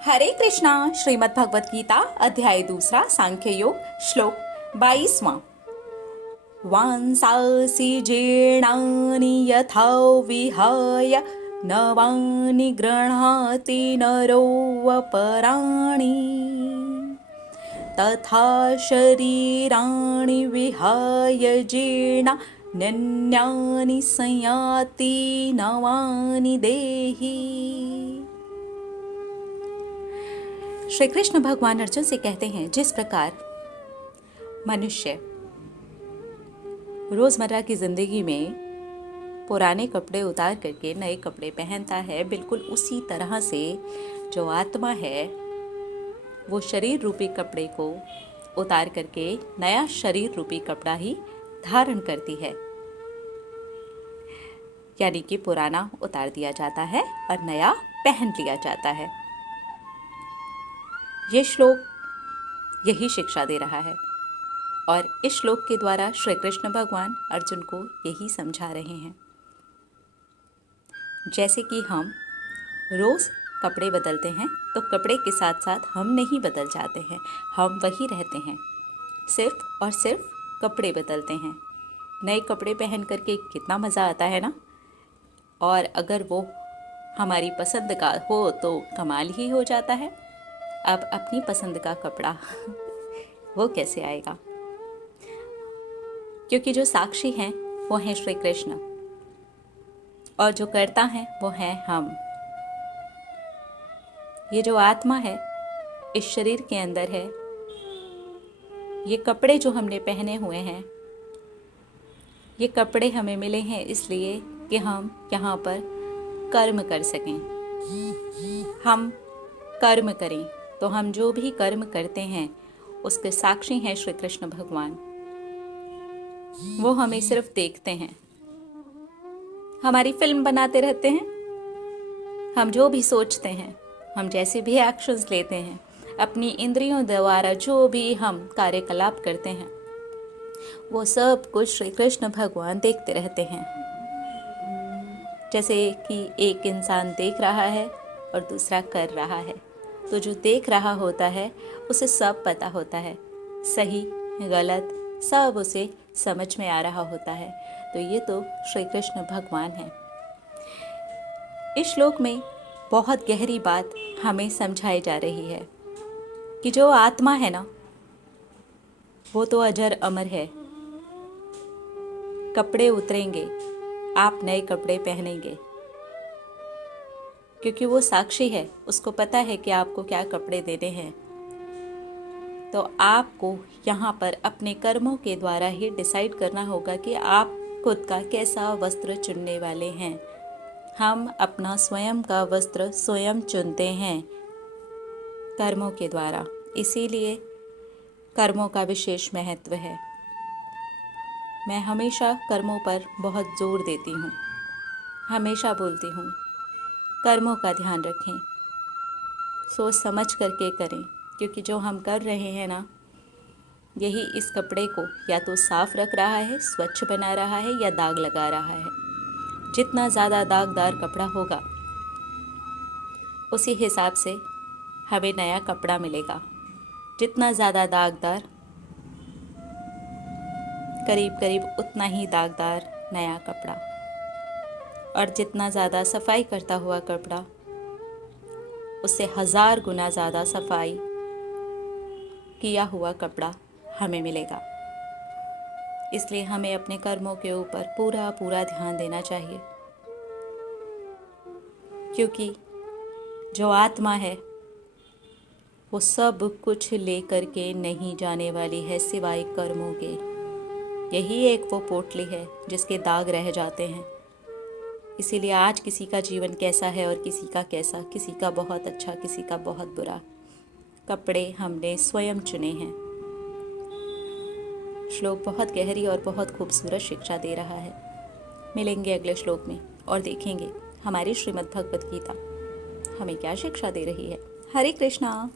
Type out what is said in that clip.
हरे कृष्णा। श्रीमद् भगवत गीता अध्याय 2 सांख्य योग श्लोक 22वां। वांसांसि जीर्णानि यथा विहाय नवानि गृह्णाति नरोऽपराणि तथा शरीराणि विहाय जीर्णान्यन्यानि संयाति नवानि देहि। श्री कृष्ण भगवान अर्जुन से कहते हैं, जिस प्रकार मनुष्य रोजमर्रा की जिंदगी में पुराने कपड़े उतार करके नए कपड़े पहनता है, बिल्कुल उसी तरह से जो आत्मा है वो शरीर रूपी कपड़े को उतार करके नया शरीर रूपी कपड़ा ही धारण करती है। यानी कि पुराना उतार दिया जाता है और नया पहन लिया जाता है। ये श्लोक यही शिक्षा दे रहा है और इस श्लोक के द्वारा श्री कृष्ण भगवान अर्जुन को यही समझा रहे हैं। जैसे कि हम रोज़ कपड़े बदलते हैं तो कपड़े के साथ साथ हम नहीं बदल जाते हैं, हम वही रहते हैं, सिर्फ और सिर्फ कपड़े बदलते हैं। नए कपड़े पहन करके कितना मज़ा आता है ना। और अगर वो हमारी पसंद का हो तो कमाल ही हो जाता है। अब अपनी पसंद का कपड़ा वो कैसे आएगा, क्योंकि जो साक्षी हैं वो हैं श्री कृष्ण और जो करता है वो हैं हम। ये जो आत्मा है इस शरीर के अंदर है। ये कपड़े जो हमने पहने हुए हैं, ये कपड़े हमें मिले हैं इसलिए कि हम यहाँ पर कर्म कर सकें। हम कर्म करें तो हम जो भी कर्म करते हैं उसके साक्षी हैं श्री कृष्ण भगवान। वो हमें सिर्फ देखते हैं, हमारी फिल्म बनाते रहते हैं। हम जो भी सोचते हैं, हम जैसे भी एक्शंस लेते हैं, अपनी इंद्रियों द्वारा जो भी हम कार्यकलाप करते हैं, वो सब कुछ श्री कृष्ण भगवान देखते रहते हैं। जैसे कि एक इंसान देख रहा है और दूसरा कर रहा है, तो जो देख रहा होता है उसे सब पता होता है, सही गलत सब उसे समझ में आ रहा होता है। तो ये तो श्री कृष्ण भगवान हैं। इस श्लोक में बहुत गहरी बात हमें समझाई जा रही है कि जो आत्मा है ना वो तो अजर अमर है। कपड़े उतरेंगे, आप नए कपड़े पहनेंगे, क्योंकि वो साक्षी है, उसको पता है कि आपको क्या कपड़े देने हैं। तो आपको यहाँ पर अपने कर्मों के द्वारा ही डिसाइड करना होगा कि आप खुद का कैसा वस्त्र चुनने वाले हैं। हम अपना स्वयं का वस्त्र स्वयं चुनते हैं कर्मों के द्वारा, इसीलिए कर्मों का विशेष महत्व है। मैं हमेशा कर्मों पर बहुत जोर देती हूँ, हमेशा बोलती हूँ कर्मों का ध्यान रखें, सोच समझ करके करें, क्योंकि जो हम कर रहे हैं ना यही इस कपड़े को या तो साफ रख रहा है, स्वच्छ बना रहा है या दाग लगा रहा है। जितना ज़्यादा दागदार कपड़ा होगा उसी हिसाब से हमें नया कपड़ा मिलेगा। जितना ज़्यादा दागदार, करीब करीब उतना ही दागदार नया कपड़ा। और जितना ज़्यादा सफाई करता हुआ कपड़ा, उससे 1000 गुना ज़्यादा सफाई किया हुआ कपड़ा हमें मिलेगा। इसलिए हमें अपने कर्मों के ऊपर पूरा पूरा ध्यान देना चाहिए, क्योंकि जो आत्मा है वो सब कुछ लेकर के नहीं जाने वाली है सिवाय कर्मों के। यही एक वो पोटली है जिसके दाग रह जाते हैं। इसीलिए आज किसी का जीवन कैसा है और किसी का कैसा, किसी का बहुत अच्छा, किसी का बहुत बुरा। कपड़े हमने स्वयं चुने हैं। श्लोक बहुत गहरी और बहुत खूबसूरत शिक्षा दे रहा है। मिलेंगे अगले श्लोक में और देखेंगे हमारी श्रीमद् भगवत गीता हमें क्या शिक्षा दे रही है। हरे कृष्णा।